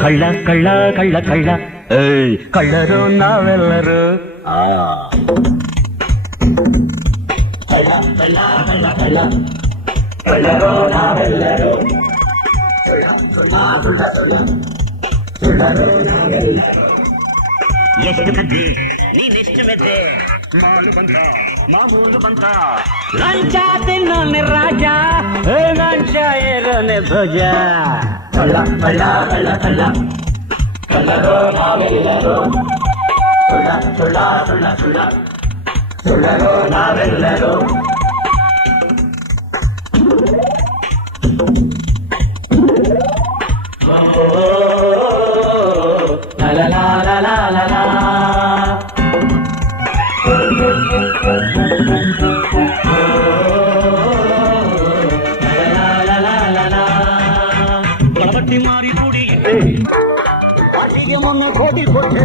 ಕಳ್ಳ ಕಳ್ಳ ಕಳ್ಳ ಕಳ್ಳ ಕಳ್ಳರು ನಾವೆಲ್ಲರೂ ಕಳ್ಳ ಕಳ್ಳ ಕಳ್ಳ ಕಳ್ಳ ಕಳ್ಳರು ನಾವೆಲ್ಲರೂ ಎಷ್ಟು ಮೆದ್ದೆ ನೀನೆಷ್ಟು ಮೆದ್ದೆ ಮಾಲು ಬಂತ ಮಾಮೂಲು ಬಂತ ಲಂಚ ತಿನ್ನೋನೆ ರಾಜ ಲಂಚ ಏರೋನೆ ಧ್ವಜ ಕಳ್ಳ ಕಳ್ಳ ಕಳ್ಳ ಕಳ್ಳ ಕಳ್ಳರು ನಾವೆಲ್ಲರೂ ಸುಳ್ಳ ಸುಳ್ಳ ಸುಳ್ಳ ಸುಳ್ಳ ಸುಳ್ಳರು ನಾವೆಲ್ಲರೂ la la la la la la Ganapati ಮಾರಿ ಕೂಡಿ ಮೊನ್ನೆ ಕೋಟಿ ಕೊಟ್ಟೆ